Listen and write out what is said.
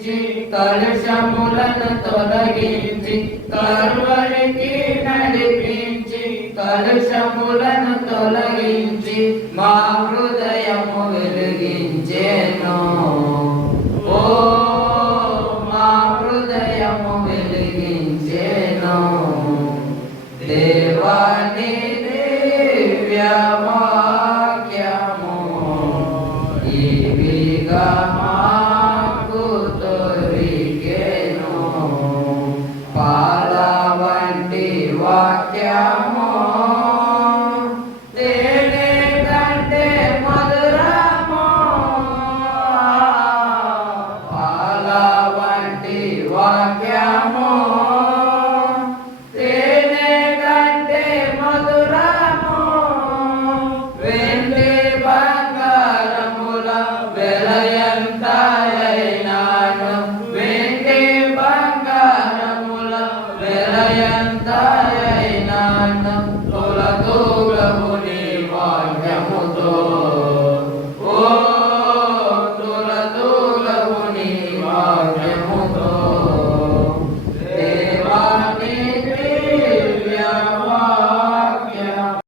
తొలగించి కలుషములను తొలగించి కరువరికి నడిపించి కలుషములను తొలగించి మా హృదయ वाक्या and